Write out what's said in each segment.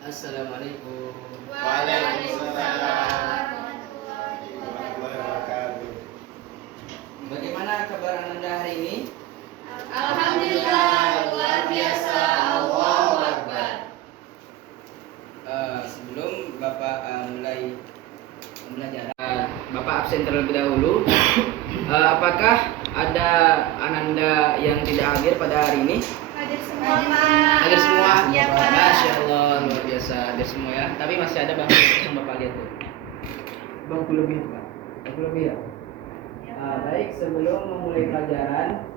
Assalamualaikum. Waalaikumsalam warahmatullahi wabarakatuh. Bagaimana kabar Ananda hari ini? Alhamdulillah, luar biasa. Allahu Akbar. Sebelum Bapak mulai pembelajaran, Bapak absen terlebih dahulu. Apakah ada Ananda yang tidak hadir pada hari ini? Hadir semua, Pak. Hadir semua? Ya, Pak. Masya Allah, luar biasa hadir semua ya. Tapi masih ada bangku yang Bapak lihat tuh. Bangku lebih, Pak. Bangku lebih ya? Baik, sebelum memulai pelajaran,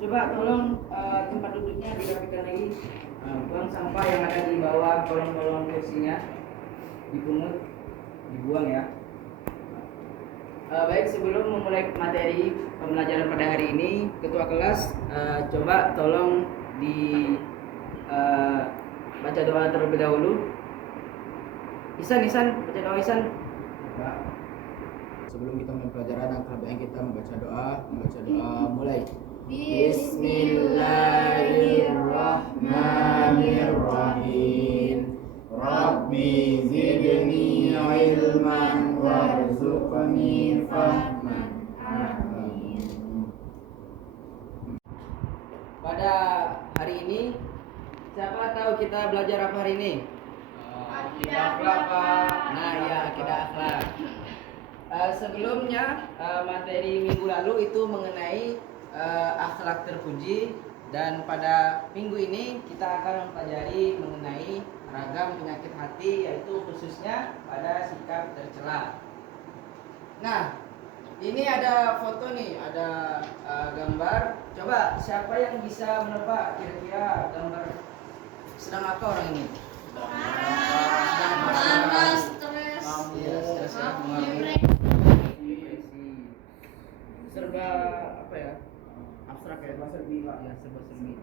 coba tolong tempat duduknya dirapikan lagi. Buang sampah yang ada di bawah kolong-kolong kursinya, dipungut, dibuang ya. Baik, sebelum memulai materi pembelajaran pada hari ini, ketua kelas coba tolong baca doa terlebih dahulu. Isan, baca doa Isan. Sebelum kita mulai pelajaran, angkat baik kita membaca doa mulai. Bismillahirrahmanirrahim. Rabbi zidni ilman warzuqni fahman. Amin. Pada hari ini, siapa tahu kita belajar apa hari ini? Akidah akhlak, Pak. Nah ya, akidah akhlak. Sebelumnya materi minggu lalu itu mengenai akhlak terpuji, dan pada minggu ini kita akan mempelajari mengenai ragam penyakit hati, yaitu khususnya pada sikap tercela. Nah, ini ada foto nih, ada gambar. Coba siapa yang bisa menebak kira-kira gambar sedang apa orang ini? Sedang marah. Stres. Iya, stres ya, mengalami depresi. Serba apa ya? Abstrak ya, bahasa lebih Pak ya, serba semi.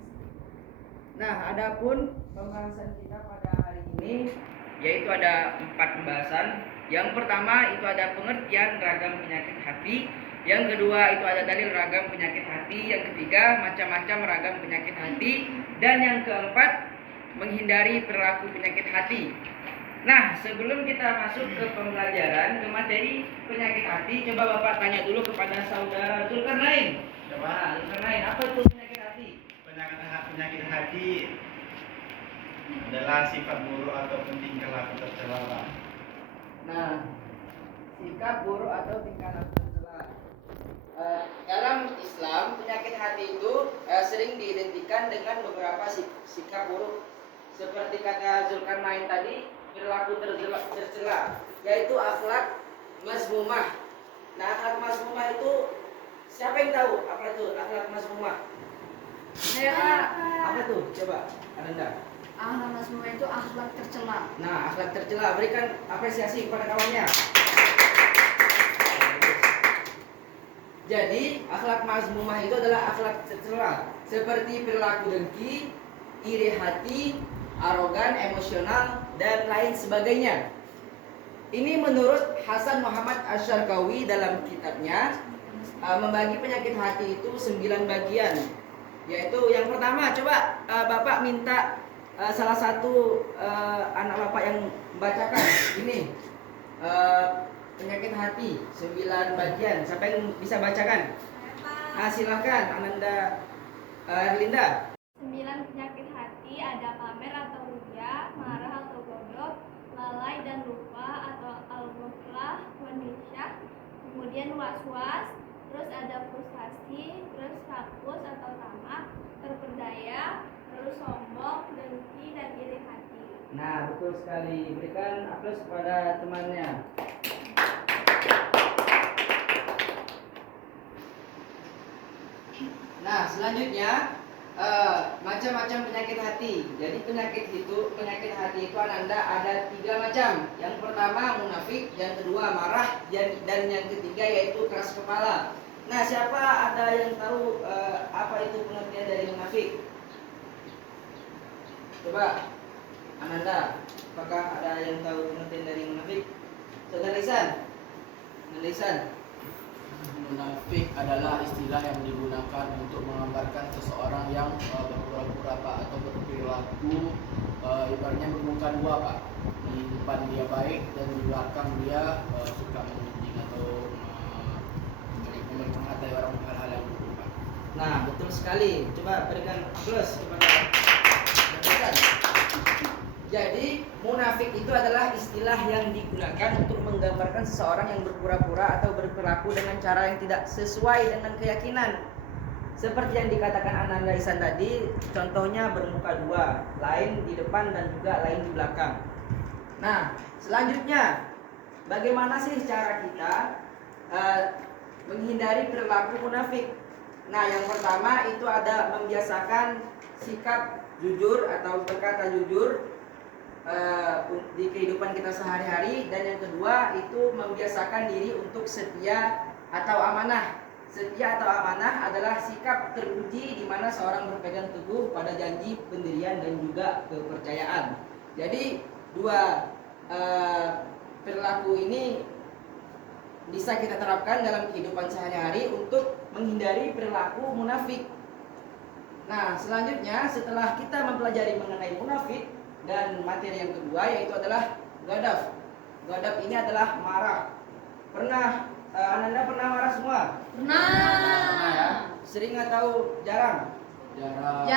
Nah, adapun pembahasan kita pada hari ini yaitu ada 4 pembahasan. Yang pertama itu ada pengertian ragam penyakit hati. Yang kedua itu ada dalil ragam penyakit hati. Yang ketiga macam-macam ragam penyakit hati. Dan yang keempat menghindari perilaku penyakit hati. Nah, sebelum kita masuk ke pembelajaran, ke materi penyakit hati, coba Bapak tanya dulu kepada saudara Zulkarnain. Coba, Zulkarnain, apa itu penyakit hati? Penyakit hati adalah sifat buruk ataupun tingkah laku tercela, Pak. Nah, sikap buruk atau tingkah laku tercela. Dalam Islam, penyakit hati itu sering diidentikan dengan beberapa sikap buruk. Seperti kata Zulkarnain tadi, perilaku tercela, yaitu akhlak mazmumah. Nah, akhlak mazmumah itu siapa yang tahu apa itu akhlak mazmumah? Saya, Pak. Apa tuh? Coba, Ananda. Akhlak mazmumah itu akhlak tercela. Nah, akhlak tercela, berikan apresiasi kepada kawannya. Jadi, akhlak mazmumah itu adalah akhlak tercela, seperti perilaku dengki, iri hati, arogan, emosional, dan lain sebagainya. Ini menurut Hasan Muhammad Asyarkawi dalam kitabnya membagi penyakit hati itu 9 bagian. Yaitu yang pertama, coba Bapak minta salah satu anak Bapak yang membacakan ini penyakit hati 9 bagian. Siapa yang bisa bacakan? Silahkan Ananda Erlinda. 9 penyakit hati ada pamer atau ria, marah atau godok, lalai dan lupa atau al-ghaflah wanisyah, kemudian was-was, terus ada frustasi, terus rakus atau tamak, terperdaya, terus sombong, dengki, dan iri hati. Nah, betul sekali. Berikan aplaus kepada temannya. Nah, selanjutnya macam-macam penyakit hati. Jadi penyakit hati itu Ananda ada 3 macam. Yang pertama munafik, yang kedua marah, dan yang ketiga yaitu keras kepala. Nah, siapa ada yang tahu apa itu pengertian dari munafik? Coba Ananda, apakah ada yang tahu pengertian dari munafik? Saudara Lisan. Munafik adalah istilah yang digunakan untuk menggambarkan seseorang yang berpura-pura atau berperilaku ibaratnya bermuka dua Pak. Di depan dia baik dan di belakang dia suka mengunjing atau mengatai orang hal-hal yang buruk Pak. Nah, betul sekali. Coba berikan plus kepada rekan. Jadi, munafik itu adalah istilah yang digunakan untuk menggambarkan seseorang yang berpura-pura atau berperilaku dengan cara yang tidak sesuai dengan keyakinan. Seperti yang dikatakan Ananda Ihsan tadi, contohnya bermuka dua, lain di depan dan juga lain di belakang. Nah, selanjutnya, bagaimana sih cara kita menghindari perilaku munafik? Nah, yang pertama itu ada membiasakan sikap jujur atau berkata jujur di kehidupan kita sehari-hari, dan yang kedua itu membiasakan diri untuk setia atau amanah. Setia atau amanah adalah sikap teruji di mana seorang berpegang teguh pada janji, pendirian dan juga kepercayaan. Jadi dua perilaku ini bisa kita terapkan dalam kehidupan sehari-hari untuk menghindari perilaku munafik. Nah, selanjutnya setelah kita mempelajari mengenai munafik dan materi yang kedua yaitu adalah ghadab. Ghadab ini adalah marah. Ananda pernah marah semua? Pernah. Pernah ya? Sering atau jarang? Jarang.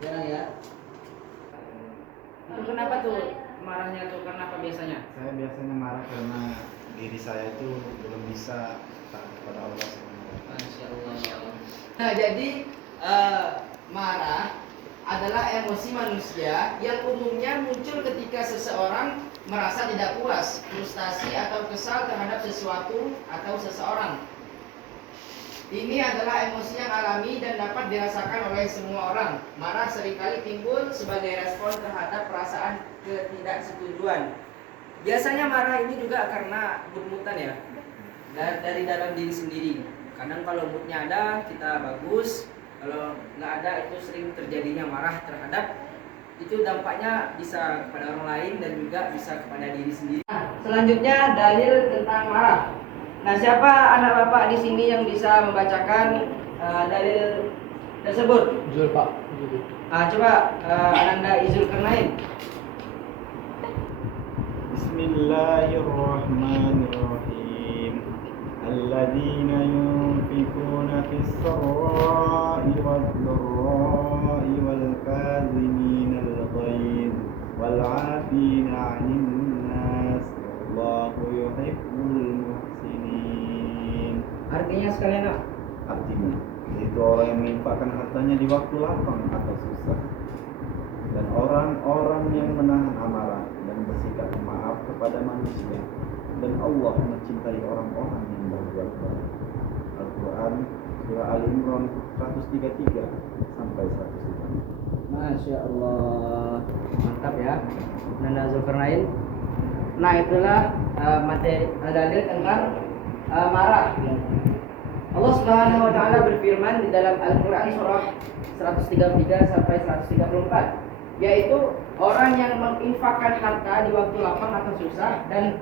Jarang ya? Itu kenapa tuh marahnya tuh? Karena apa biasanya? Saya biasanya marah karena diri saya itu belum bisa taat kepada Allah SWT. Masya Allah. Nah, jadi marah adalah emosi manusia yang umumnya muncul ketika seseorang merasa tidak puas, frustasi atau kesal terhadap sesuatu atau seseorang. Ini adalah emosi yang alami dan dapat dirasakan oleh semua orang. Marah seringkali timbul sebagai respon terhadap perasaan ketidaksetujuan. Biasanya marah ini juga karena mood-moodan ya, dari dalam diri sendiri. Kadang kalau moodnya ada kita bagus, kalau nggak ada itu sering terjadinya marah terhadap, itu dampaknya bisa kepada orang lain dan juga bisa kepada diri sendiri. Nah, selanjutnya dalil tentang marah. Nah, siapa anak bapak di sini yang bisa membacakan dalil tersebut? Jujur Pak. Coba Ananda Zulkarnain. Bismillahirrahmanirrahim. Alladzina yunfikuna fis sarra'i wad-dharra'i wal kadhiminal ghaidh wal 'afina 'anil nas wallahu yuhibbul muhsinin. Artinya sekalian nak? Artinya yaitu orang yang menginfakkan hartanya di waktu lapang atau susah, dan orang-orang yang menahan amarah dan bersikap maaf kepada manusia, dan Allah mencintai orang-orang yang berbuat baik. Al-Quran Surah Al-Imran 133 sampai 105. Masya Allah, mantap ya, Nanda Zulkarnain. Nah, itulah materi dalil tentang marah. Allah Subhanahu wa taala berfirman di dalam Al-Qur'an surah 133 sampai 134, yaitu orang yang menginfakkan harta di waktu lapang atau susah, dan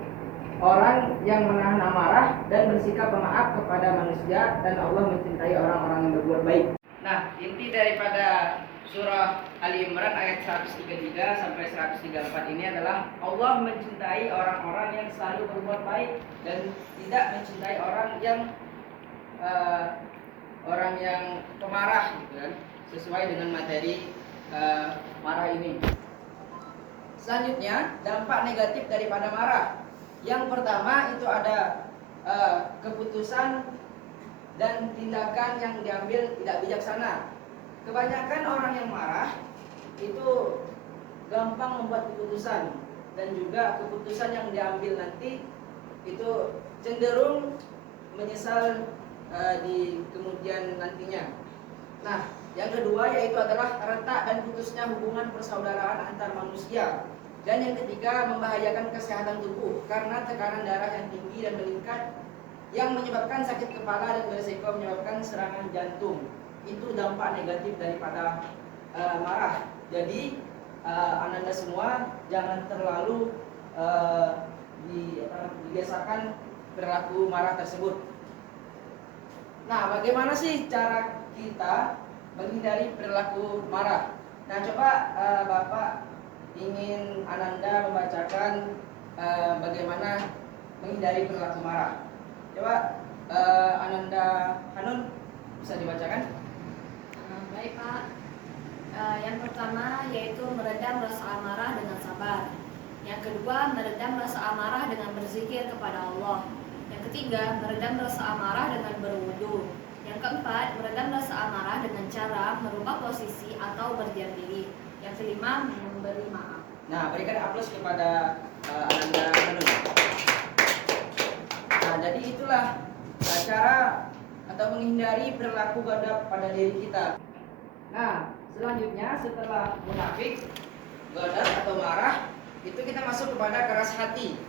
orang yang menahan amarah dan bersikap pemaaf kepada manusia, dan Allah mencintai orang-orang yang berbuat baik. Nah, inti daripada surah Ali Imran ayat 133 sampai 134 ini adalah Allah mencintai orang-orang yang selalu berbuat baik dan tidak mencintai orang yang pemarah, gitu kan? Sesuai dengan materi marah ini. Selanjutnya, dampak negatif daripada marah. Yang pertama itu ada keputusan dan tindakan yang diambil tidak bijaksana. Kebanyakan orang yang marah itu gampang membuat keputusan, dan juga keputusan yang diambil nanti itu cenderung menyesal di kemudian nantinya. Nah, yang kedua yaitu adalah retak dan putusnya hubungan persaudaraan antar manusia. Dan yang ketiga, membahayakan kesehatan tubuh karena tekanan darah yang tinggi dan meningkat yang menyebabkan sakit kepala dan beresiko menyebabkan serangan jantung. Itu dampak negatif daripada marah. Jadi Ananda semua jangan terlalu dibiasakan perilaku marah tersebut. Nah, bagaimana sih cara kita menghindari perilaku marah? Nah, coba Bapak ingin Ananda membacakan bagaimana menghindari perilaku marah. Coba Ananda Hanun bisa dibacakan? Baik Pak. Yang pertama yaitu meredam rasa amarah dengan sabar. Yang kedua, meredam rasa amarah dengan berzikir kepada Allah. Yang ketiga, meredam rasa amarah dengan berwudu. Yang keempat, meredam rasa amarah dengan cara merubah posisi atau berdiam diri. Yang kelima, memberi maaf. Nah, berikan aplaus kepada Ananda Hanun. Nah, jadi itulah cara atau menghindari perilaku gadap pada diri kita. Nah, selanjutnya setelah munafik, gadap atau marah, itu kita masuk kepada keras hati.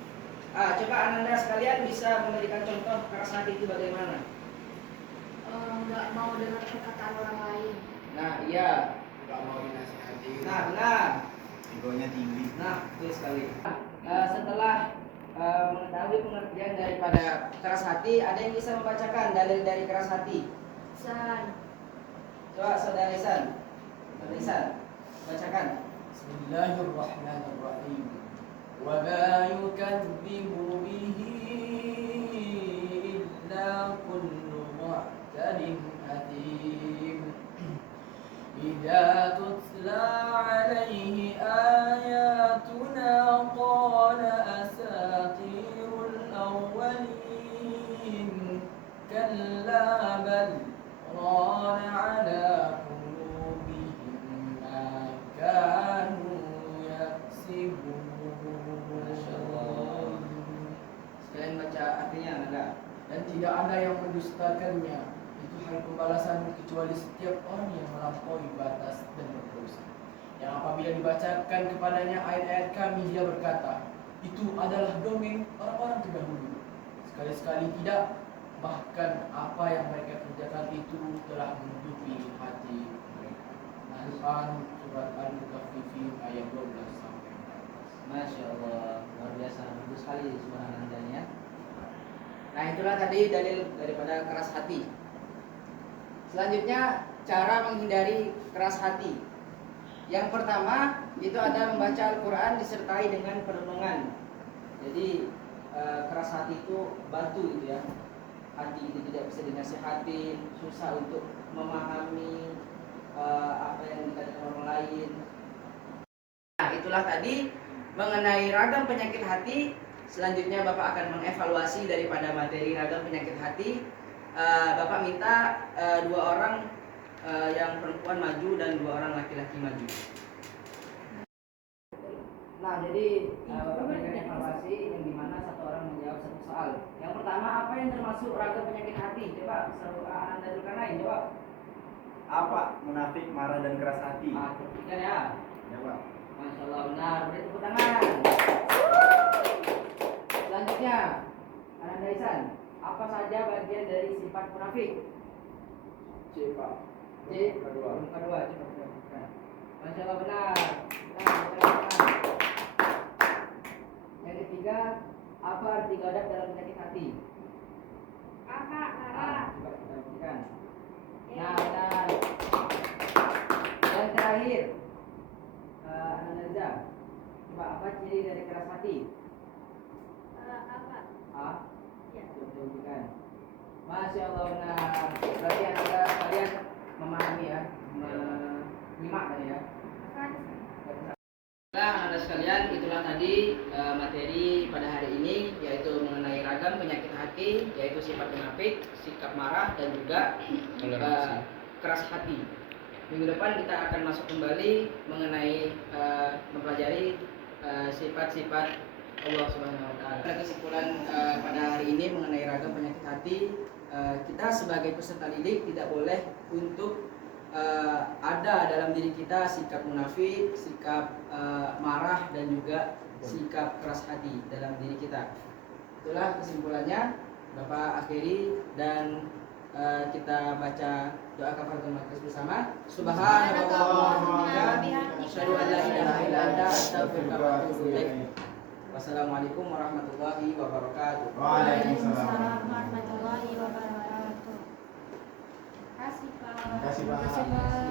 Coba Ananda sekalian bisa memberikan contoh keras hati itu bagaimana? Nggak mau dengar perkataan orang lain. Nah, iya. Nggak mau dinasihati. Nah, benar. Egonya tinggi. Nah, betul sekali. Setelah mengetahui pengertian daripada keras hati, ada yang bisa membacakan dalil dari keras hati? San. Coba saudara Lisan. Lisan, bacakan. Bismillahirrahmanirrahim. Wa ma yukadzibu bihi illa kullu mu'tadin athim. Idza tutla 'alaihi ayatuna qala asatirul awwalin. Kalla bal rana 'ala qulubihim ma kanu yaksibun. Masyaallah. Sekalian baca artinya Anda. Dan tidak ada yang mendustakannya. Itu hari pembalasan kecuali setiap orang yang melampaui batas dan berdosa. Yang apabila dibacakan kepadanya ayat-ayat kami, dia berkata, itu adalah dongeng orang-orang terdahulu. Sekali-sekali tidak, bahkan apa yang mereka kerjakan itu telah menutupi hati mereka. Al-Quran surat Al-Mutaffifin ayat 12 sampai 14. Masya Allah, luar biasa, bagus sekali suara Andanya. Nah, itulah tadi dalil daripada keras hati. Selanjutnya, cara menghindari keras hati. Yang pertama, itu ada membaca Al-Quran disertai dengan perenungan. Jadi, keras hati itu batu gitu ya. Hati itu tidak bisa dinasihati, susah untuk memahami apa yang dikatakan orang lain. Nah, itulah tadi mengenai ragam penyakit hati. Selanjutnya Bapak akan mengevaluasi daripada materi ragam penyakit hati. Bapak minta 2 orang yang perempuan maju dan 2 orang laki-laki maju. Nah, jadi Bapak berikan evaluasi yang dimana 1 orang menjawab 1 soal. Yang pertama, apa yang termasuk ragam penyakit hati? Coba Anda Zulkarnain jawab. Apa munafik, marah dan keras hati? Perhatikan ya. Ya Pak. Masya Allah, benar. Beri tepuk tangan. Selanjutnya, Ananda Ihsan, apa saja bagian dari sifat munafik? C, Pak. C. Kedua. Kedua, coba. Masya Allah, benar. Benar. Yang ketiga, apa arti gadap dalam penyakit hati? Apa? Marah. Coba kita buktikan. Nah, benar. Yang terakhir, Ananda Liza, coba apa ciri dari keras hati? Apa? A. Ya. Coba kita buktikan. Masya Allah, benar. Berarti Anda kalian memahami ya, menyimak tadi ya. Nah, Anda sekalian, itulah tadi materi pada hari ini, yaitu mengenai ragam penyakit hati, yaitu sifat munafik, sikap marah, dan juga keras hati. Minggu depan kita akan masuk kembali mengenai mempelajari sifat-sifat Allah Subhanahu Wa Taala. Kesimpulan pada hari ini mengenai ragam penyakit hati, kita sebagai peserta didik tidak boleh untuk ada dalam diri kita sikap munafik, sikap marah, dan juga sikap keras hati dalam diri kita. Itulah kesimpulannya. Bapak akhiri dan kita baca doa kafaratul majlis bersama. Subhanallah, asyhadu an la ilaha illa anta, astaghfiruka wa atubu ilaik. Wassalamualaikum warahmatullahi wabarakatuh. Waalaikumsalam. warahmatullahi wabarakatuh. Kasih Pak. Terima kasih Pak.